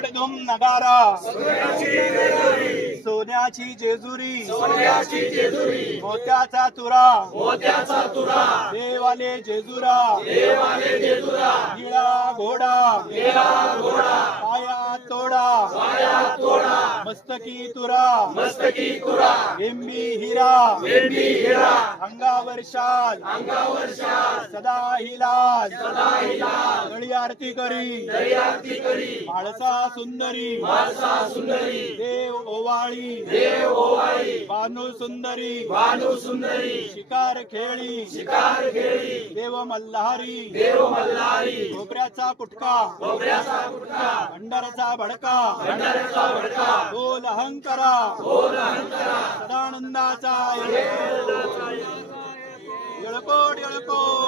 पडधुम नगारा. सोन्याची जेजुरी. सोन्याची जेजुरी. मोत्याचा तुरा. मोत्याचा तुरा. देवाले जेजुरा. देवाने जेजुरा. निळा घोडा. निळा घोडा. पाया तोडा. पाया तोडा. मस्तकी तुरा. मस्तकी तुरा. बिंबी हिरा. वेंडी हिरा. अंगावर शाल. अंगावर शाल. सदा हिलाज सदा हिला गळी आरती करी आरती करी माळसा सुंदरी माळसा सुंदरी देव ओवाळी देव ओवाळी भानू सुंदरी भानू सुंदरी शिकार खेळी शिकार खेळी देव मल्हारी देव मल्हारी खोबऱ्याचा पुटका खोबऱ्याचा पुटका भंडाराचा भडका भंडाराचा भडका बोल अहंकारा बोल अहंकारा सदानंदाचा येळकोट येळकोट